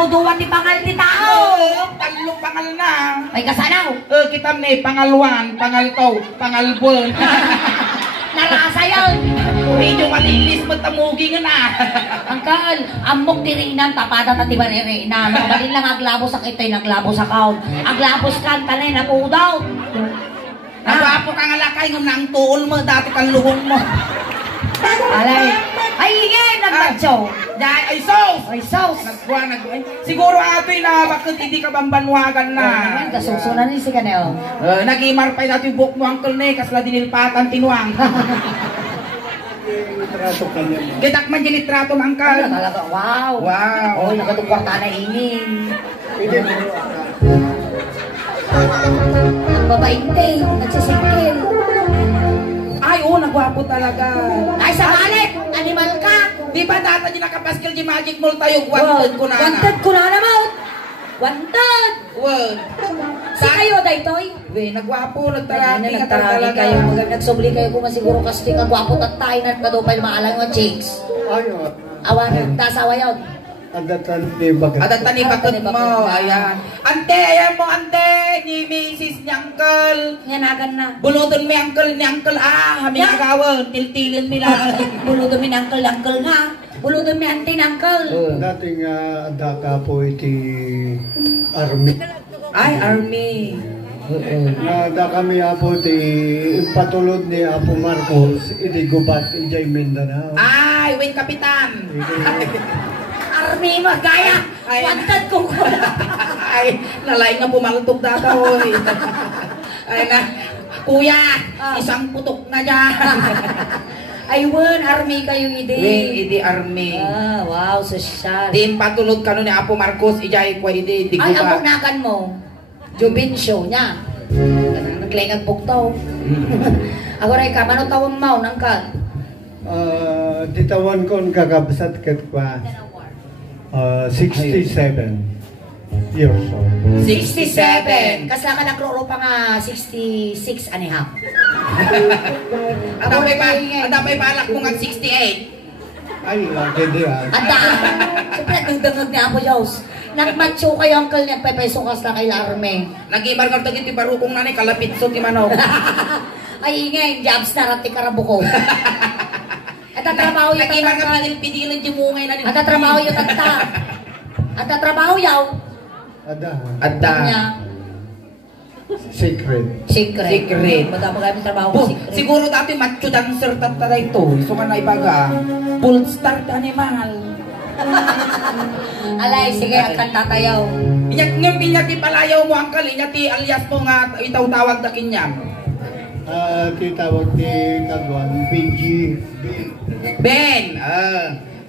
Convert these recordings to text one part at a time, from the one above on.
duduwan di pangal di tao. Talong pangal na. May kasanaw. Kita may pangaluan, pangalto, pangalbon. Narasa yun. Medyo malilis mo tamugi nga na. Angkal, amok dirinan, tapada na tiba nirinan. Nakabalin lang aglabos sa kito'y naglabos sa kaon. Aglabos kan tanay na pudaw. Nagwapo ka nga lakay nga nang tuol mo, dati kang luhong mo. Alay. Ay, higay, nagmadyaw. Ay, sauce! Ay, sauce. Nagbuha. Siguro ato'y na, bakit hindi ka bambanwagan na? Kasusunan ni si Kaneo. Nag-imar pa yung buhok mo, Uncle Ne, kasla dinilpatan, tinuang. Gitak man dinitrato ng Uncle. Talaga, wow. Wow. Oh, nakatungkwarta na inin. Nagbabainte, nagsisikil. Ay, nagwapo talaga. Ay, sa malit! Animal ka! Di ba data niya nakapaskil di Magic Mall tayo? Wanted ko na. Wanted ko na naman! Wanted! Wow. Si kayo, Daytoy? Nagwapo, nagtaraki nga Nagtaraki kayo, nagsubli kayo kung masiguro kasi kagwapo tatay na kadupay maalang mga chicks. Ayun. Awan, tasawa yun. Adatan ni Bakit. Adatan ni Bakit mo, ayan. Ante, ayan mo, ante, ni Mrs. ni Uncle. Nganagan na. Buluton mi Uncle ni Uncle, haming agawan, tiltilin nila. Buluton mi Uncle nga. Buluton mi ante ni Uncle. Dating adaka po iti army. Ay, army. Nada kami po iti patulod ni Apo Marcos, iti gubat iti Mindanao. Ay, wing kapitan. Army magaya. Wanted ko ko. Ay, nalay nga pumalutog data, oy. Ay na, kuya, isang putok na dyan. Ay, army kayo idi. Idi army. Wow, sosyal. Di patulod ka nun ni Apo Marcos, ijay ko idi, di Ay, gubat. ang pugnakan mo, Jubin show niya. Naglengag buktaw. Ako rin ka, mano tawang mau, nangka? Ditawan ko ang kakabsat kat pa 67 years old. 67. Kasla ka nagroro pa nga 66 and a half. Ada pa balak mo nga 68. Ay, lagi di Anda, siyempre nagdangag niya ako, Diyos. Nagmacho kayo, Uncle, nagpepeso ka sa kay Larme. Nag-ibar ka ito, ti parukong nanay, kalapit so, ti manok. Ay, ingay, jobs na rati karabuko. At tatrabaho yung nag-ibar ka tata. pinil-pinilin, ti mungay na. At tatrabaho yung tata. At tatrabaho yaw. Ada. Niya. Secret. Secret. Madama kami trabaho ko secret. Siguro dati macho dancer tata ito. So ka na ibaga. Full start animal. Alay, sige, akan tatayaw. Inyag ti palayaw mo, Uncle. Inyag ti alias mo nga itaw-tawag na kinyam. Titawag ni Kagwan, Benji. Ben.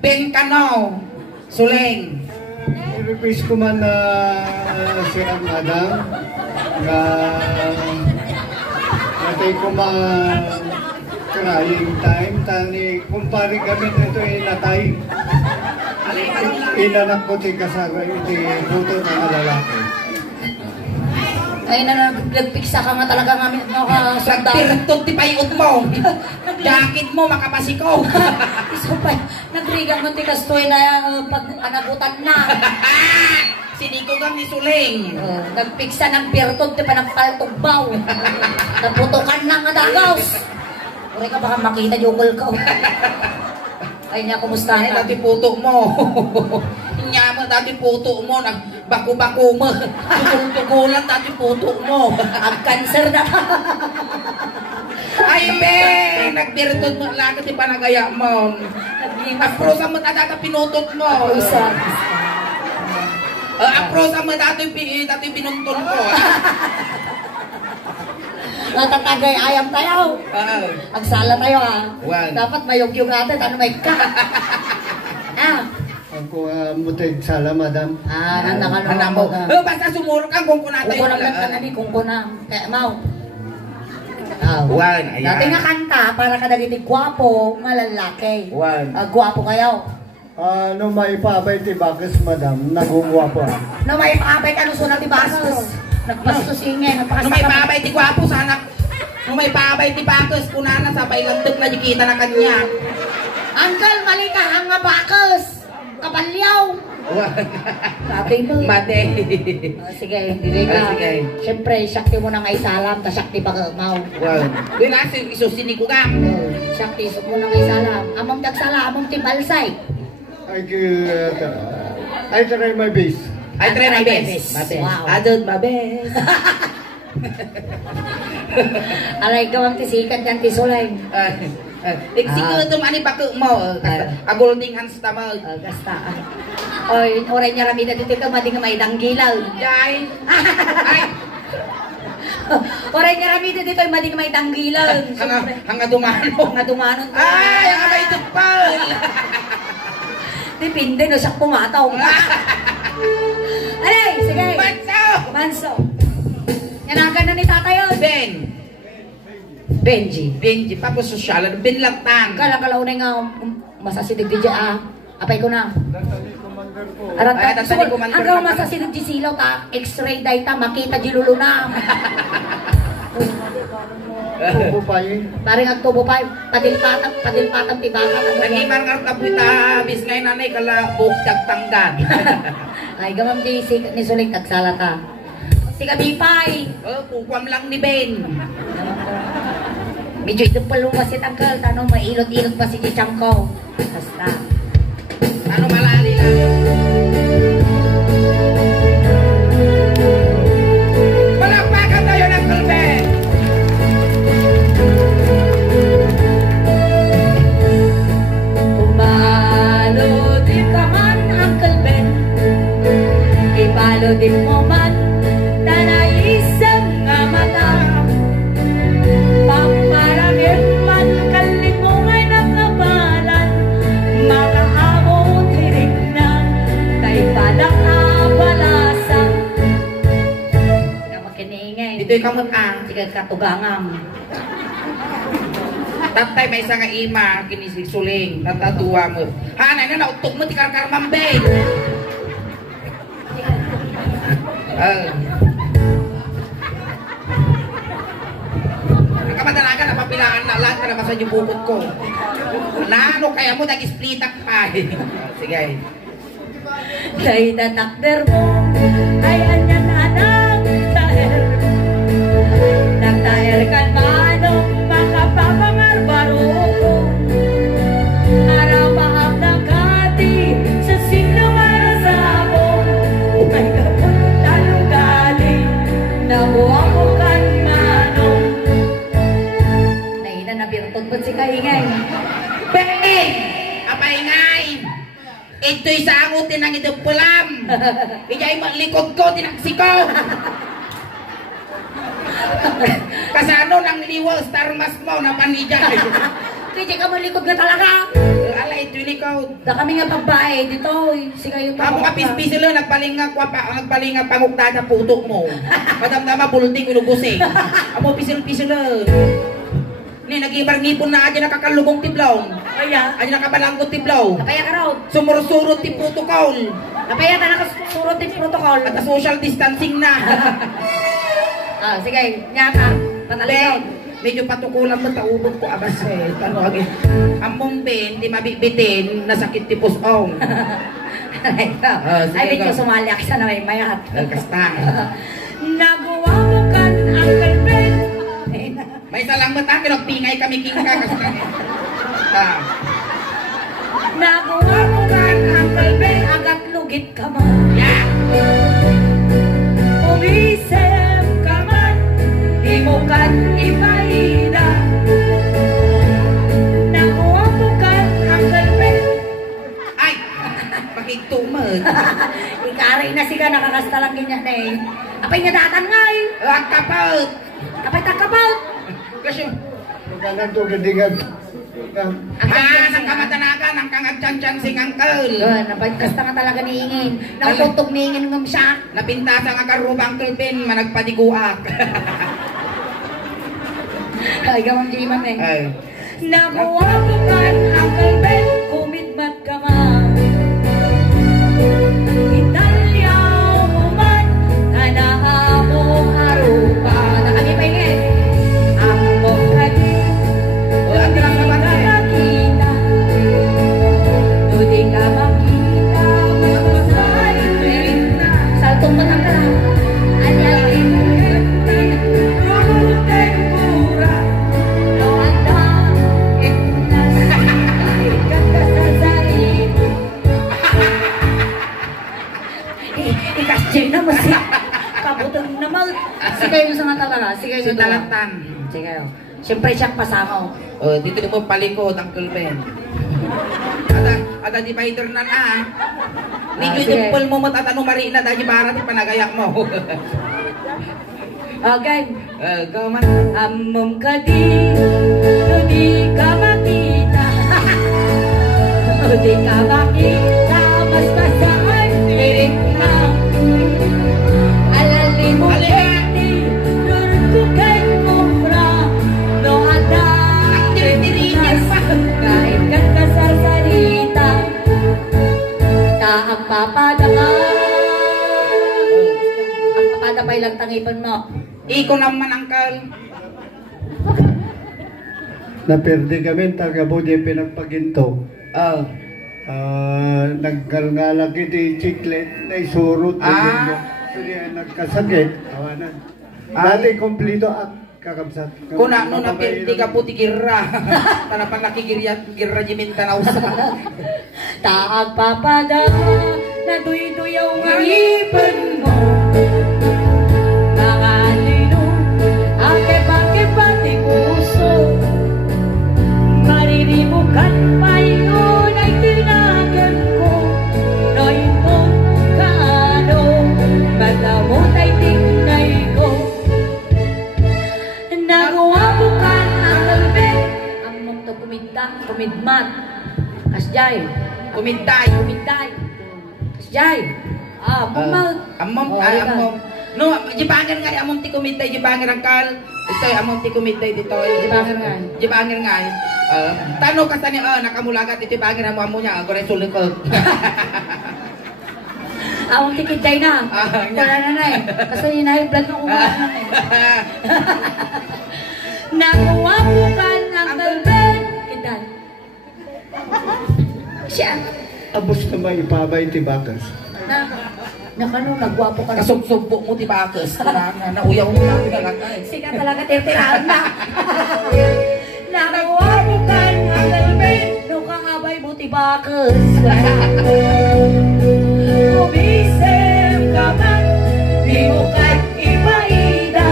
Ben Kano. Suleng. I-request ko man na si Madam na natay ko crying time tani kumpari kami nito inatay inanak ko ti kasaga iti buto ng lalaki. Ay na nagpiksa ka nga talaga nga nakasundalo. Nagtirtog ti payot mo. Jacket mo makapasikaw. Isupay, nagrigang mo ti kastoy na pag anagutan na. Siniko kang ni Suling. Nagpiksa ng pirtod ti panagpaltugbaw. Naputukan na nga dagaws. Uri ka baka makita jukol ka. Ay niya, kumusta Ay, na? dati puto mo. Nyama, dati puto mo. Baku-baku mo. Tukul-tukulan, dati puto mo. Ang cancer na. Ay, be! Nagpirtod mo lang kasi panagaya mo. Aprosa mo dati pinutot mo. Aprosa mo dati pinuntol ko. Natatagay ayam tayo. Agsala tayo ha. Dapat mayog-yung natin. Ano may ka? Ako mutay sala, Madam. Anak mo. Basta sumuro ka kung kunatay. Kung kunang lang ka kung kunang. Kaya mau. Ayan. Dati nga kanta, para ka naging gwapo, malalaki. Gwapo kayo. No may paabay ti Bakis, Madam, nagugwa po. No may paabay ka nung sunat ti Bakis. Nagpastos ingay, nung may paabay ti gwapo, sana. Nung may paabay ti Bakis, kunana sabay lantok na dikita na kanya. Uncle, mali ka, ang Bakis. Kabalyaw. Tatay mo. Mate. Sige, hindi ka. Sige. Siyempre, sakti mo na nga isalam, ta sakti pa ka mau. Well, di na isusini ko ka. Sakti mo na nga isalam. Among tagsala, among tibalsay. I try my best. I try my best. Mate. Wow. I did my best. Alay ka mang tisikat kan tisulay. Iksiko ito mani bako mo. Agolding hands tama. Gasta. Oy, oray niya ramida dito ka mading may danggilaw. Jai. Ay. Oray niya ramida dito mading may danggilaw. Hanga dumano. Nga dumanon. Ay, ang may tupal. Dipinde no siya pumataw. Alay, sige. Manso. Manso. Yanagan na ni tatay yun. Benji. Benji, papo sosyal, binlatang. Kala-kalaw na nga masasidig di dya apay ko na. Arat Ay, ta, tatay commander hanggang na- masasidig di silaw ta, x-ray day ta, makita di lulunam. Tubo pa yun. Paring agtubo pa, padilpatang tibakan. Nagimar nga kapuita, bis ngayon nanay kala buktag tanggan. Ay, gamam di ni Suling tagsala ka. Si Kabipay. Kukwam lang ni Ben. Medyo ito palumasit ang girl, tanong mailot-ilot pa si Chichang ko. Basta. Ano malali lang. Palakpakan tayo ng kalben. Pumalo di ka man, Uncle Ben. Ipalo di mo man, tanay isang nga mata. Paparangin man, kalimungan ang nabalan. Makaabot hirignan, tay palang abalasa. Nga makiningay. Dito'y kamot ang. Sige katugangam. Tatay may isang nga ima, kinisisuling, natatuwa mo. Hanay na nautok mo, tikar-kar mambay. Nakamadalaga, napapilaan na lahat ka naman sa yung bukod ko. Ano kaya mo, nag-splitak pa. Sige. Kay tatakder mo ay anyan anak taer. Nagtaer kan manong makapapangarbaro ko. Araw mahap ng kati sa sinong arasabong. Ay kapag talong galing nabuha ko kan manong. Naina na birtog po si kaingay. Beng! Apaingay! Ito'y sa angutin ng itong pulam. Iya'y likod ko, tinaksiko. Kasano ng liwa, star mas mo, napanidya. Kaya ka malikod na talaga. Ala, ito'y likod. Da kami nga pagbae dito, si kayo Kamu ka pispisi lo, nagpalinga pangukta sa putok mo. Madam-dama, bulunting inubusing. Amo pisil-pisil lo. Ni, nag-ibar-ngipon na adya nakakalubong tiblong. Kaya, Adya nakabalanggot tiblaw. kaya ka raw. Sumursurot ti protocol. Napaya ka nakasurot yung protocol. At social distancing na. Sige, nyata. Panaligaw. Medyo patukulan mo taubot ko abas eh. Ano agi? Among Ben, di mabibitin, nasakit ti pusong. Ay, sige, bit ko go. sumali ako sa naway mayat. Kasta. Naguwa mo kan, Uncle Ben. May salang mata, pinagpingay kami king kakasta. Naguwa mo kan, Uncle Ben. Agat lugit ka man. Yeah! Umisem ka man. Di mo kan ipaida. Naguwa mo kan, Uncle Ben. Ay! Pakigtumad. Ikaray na siya nakakasta lang ganyan na eh. Apay nga datan nga eh. Ang kapal! Apay takabaut. Kasi, Kanan to gadigan. nang kamatanakan, ang kangagchan-chan sing angkel. Yun, apay kasta nga talaga niingin. Naututog niingin ng siya. Napintasa nga karubang tulpin, managpadiguak. Ay, gamang di man eh. Ay. Nakuha ko kan, Uncle Ben, kumitmat ka man. Italyaw mo man, tanaha mo arupa. Nakagipay ang mokadi, Ang hindi ka makita. Hindi ka makita, magpasa sige. Si Talatan. Sige. Siyempre siyang pasama. Dito mo palikod, Uncle Ben. Ada di fighter na na. Medyo sige. jempol mo mo tatano marina dahil barat panagayak mo. Okay. Go man. Amom ka di ka makita. Di ka makita, basta saan tirik na. Alali mo kati, lurkukan mo fra. No ada, tiri-tirinya pa. kahit kan kasarsalita. Taang papadaka. Ang papadapay lang tangipan mo. Iko naman, Uncle. Naperde kami, taga-budi pinagpaginto. Naggalngalag iti chiclet na isurot. Nagkasakit. Tawanan. Dati kompleto ang kakabsat. Kung ano na pirti ka puti gira. Tanapang nakigirya jiminta na usa. Taag papada na duy-duyaw ang ipon mo. Mga lino, ang kepang-kepati puso. Mariribukan pa yun ay tinagan ko. Noy mo kaano, magamot ay tignay ko. Naguwabukan ang kalbet, ang mong kumidmat. Kasjay. Kumitay. Kasjay. Pumal. Amom. No, jibangan nga amom ti kumitay, jibangan Uncle. Ito amom ti kumitay dito. Jibangan nga. Tano ka tani nakamulagat iti bangan mo niya, gore sulit ko. Awang tikitay na. Wala na eh. Kasi hinahiblad ng umaga na eh. Nakuwapukan ang kalben. Kitan. Siya. Abos na may ipabay ti bakas. Nagwapo ka na. Kasubsubbo mo ti bakas. Nauyaw mo na pinalagay. Sika talaga tirtiraan na. Nakuwapukan ang kalben. Nukangabay mo tibakas. Kumisem ka man, di mo kahit ipaida.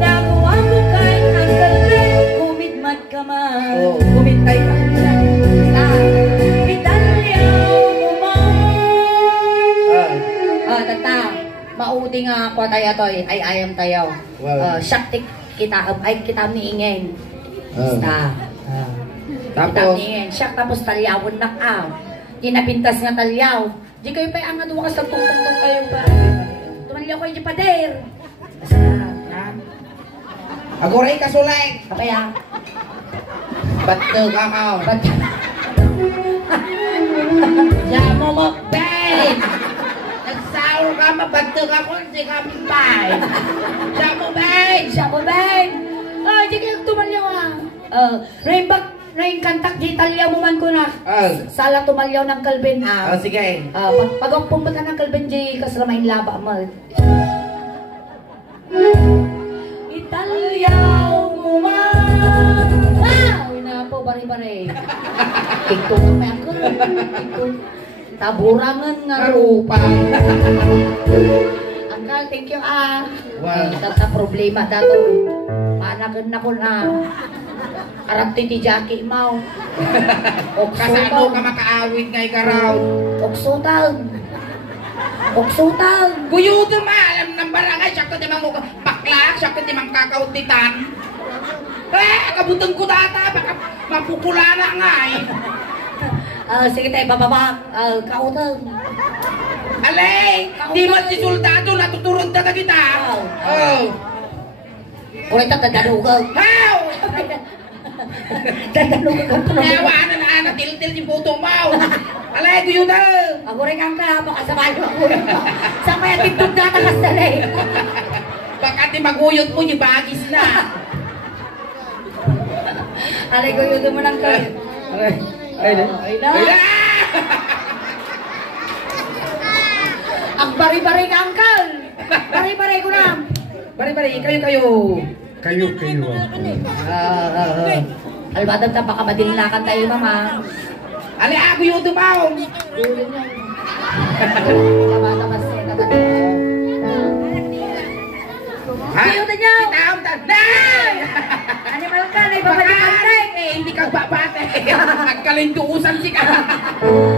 Nakuwapukan ang kalben, kumidmat ka man. Kumitay ka. Italyaw mo man. Tata, maudi nga ako tayo atoy, ay ayam tayo. Syaktik kita, ay kita miingin. Basta. Tapos, Siyak tapos talyawon na ka. Tinapintas nga talyaw. Di kayo pa ang aduwa ka sa tungtong kayo pa. Tumalyaw kayo di pader. Basta. agoray ka sulay. Kaya. Bato ka ka. Jamo mo, babe! Nagsaur ka, mabato ka kung di ka pipay. Jamo, babe! Jamo, babe! Di kayo tumalyaw ah. Rain kantak di talyaw mo man ko na. Sala tumalyaw ng kalben ah. Sige. Pag ang pumunta ng kalben di kasramain laba mo. Italyaw mo man. Wow! Na po bari-bari. Tiktok ka pa ako. Taburangan nga rupa. Angkal, thank you ah. Wow. Tata problema dato. Panagan na ko na. Arap ti Jackie mau. Kasano ka makaawit ngay karaw. Oksutan. Buyudo ma, alam ng barangay, siya ko di mang bakla, siya ko di mang kakautitan. Kabutang ko data, baka mapupula na nga eh. Sige tayo, bababa. Kautang. Alay, di man si soldado, natuturod na kita. Kulit ang dadalugang. How? Dadalugang ka. Nayawaan na til-til si putong mau. Alay, guyo na. Ako rin ang ka, baka samahan mo ako. Sa kaya tintog na nakasalay. Baka di maguyot mo, yung bagis na. Alay, guyod mo ng kayo. Ay na. Ang bari-bari ka, angkal. Bari-bari ko na. Bari-bari, kayo. Kayo. Ay, batang ta, baka madililakan tayo, mama. Alay, guyo dumaw. Gulin yan. Bata kasi, Buyutan niyo. Kitaam ta. Nay! Animal ka, na ibabalik pantik. Eh, hindi ka babate. Nagkalintuusan si ka.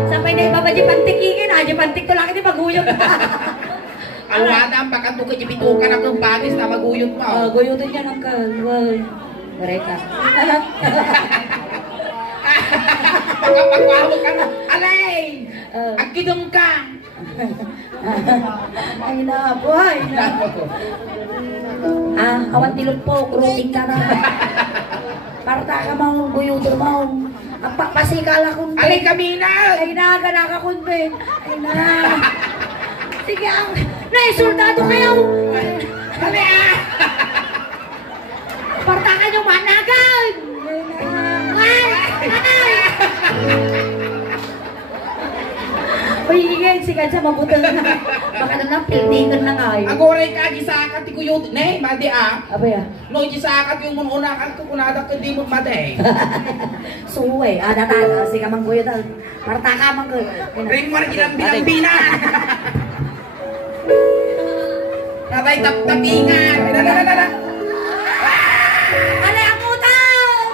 Sampai na ibabalik pantikikin. Aja pantik to lang ini maguyot. Alwada, baka ito ka jibitukan akong bagis na maguyot mo. Guyutan niya ng kalwal. Mereka. Baka magwawag ka na. Alay! Agkidong ka. Ay na, buhay na. Awan tilog po, kruting ka na. Parta ka mau, guyutan mo. Ang papasikala kong Alay kami na! Ay na, ganaka kong Ay na. Sige, naisultado kayo. Alay ah! Parta ka nyo managan. Ay! Uy, ingay, sikat sa mabutang na. Baka naman, piltingan na nga eh. Agoray ka, gisakat ti kuyot. Ne, madi ah. Aba ya? No, gisakat yung mununakan ko kunada ka di mo madi. Suwe, data, sige mangguyo daw. Parta ka mangguyo. Ring mo rin ilang binambina. Natay tap-tapingan. Nalala. Alay, ang utang!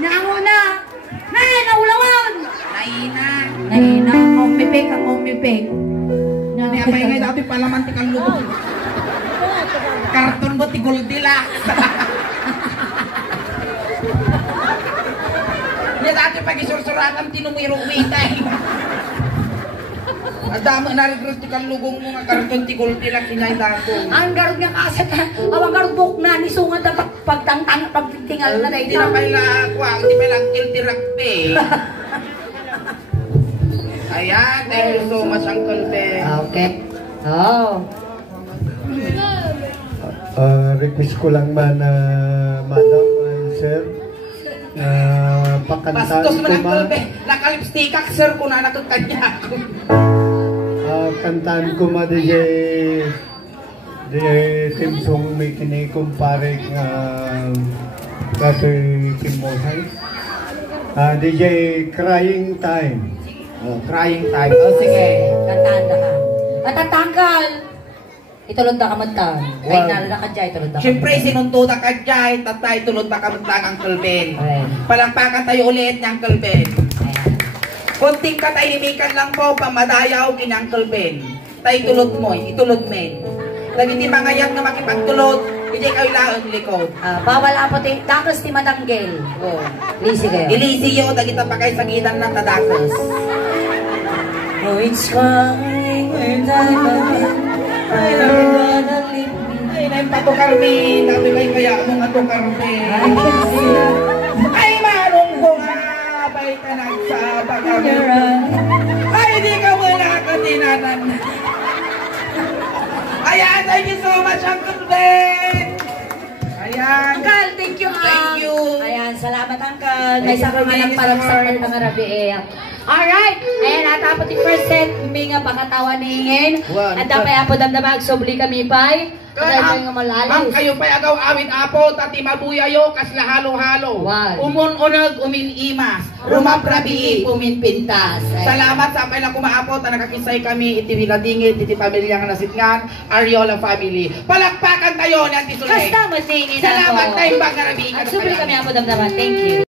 Nauna! Nay, naulawan! Naina, ang umipik. Ni apa yang dati palaman ti kang lubog. Karton mo ti Goldilocks. Ni dati pag isursuratan tinumiro uitay. Adamo na rin ti kang lubong mo nga karton ti Goldilocks inay dato. Ang garod nga kaset ha. Awang garod buk na ni sungan na pagtinggal na Hindi na pala ako, hindi pa lang kiltiragpe. Ayan, thank you so much, Uncle Ben. Okay. Oh. Request ko lang man madam and sir pakantaan Bastos ko man, Uncle man Ben. Nakalipstikak, sir, kung nakakanya ako. kantaan ko man DJ Timsong may kinikumpare kasi Timosay DJ Crying Time. Crying time. Oh, sige. Katanda ka. Matatanggal. Itulod na ka matang. Ay, nalala ka dyan. Itulod na ka. Siyempre, sinuntuda ka dyan. Tatay, tulod na ka matang, Uncle Ben. Ayan. Palakpakan tayo ulit ni Uncle Ben. Ayan. Konting katahimikan lang po, pamadayaw kini Uncle Ben. Tay tulod mo, itulod men. Lagi di mangayak na makipagtulod, hindi kayo laon likod. Bawal po dakas ti matanggel. Oh. Lisi kayo. Ilisi yo, dagita pa kayo sa gitan ng tadakas. Oh, it's crying when I gonna leave me. Ay, naim pa to Carmen, dami kayo kaya mong ato Carmen. I can see Ay, manong ko nga, bay ka nagsaba in kami. your eyes. Ay, di ka muna katinanan. Ayan, thank you so much, Uncle Ben. Ayan. Uncle, thank you. Thank you. Ayan, salamat Uncle. Thank May you, sakit Mrs. ng parang Lord. sakit ng rabi eh. Alright, ayan, natapos yung first set. May nga pakatawa ningin. One, At dapat apo damdamag, sobli kami pa'y. Kaya nga Ma'am, malalis. kayo pa'y agaw awit apo, tati mabuyayo, kasla halo-halo. One. Umun-unag, umin-imas. Rumaprabii, umin-pintas. Right. Salamat sa apay na kumaapot na nakakisay kami, iti Viladingit, iti pamilya nga nasitngan, Ariola family. Palakpakan tayo ni Auntie Sulay. Kasta mo singin ako. Salamat tayo, Bang Narabi. At sobli kami apo damdaman. Thank you.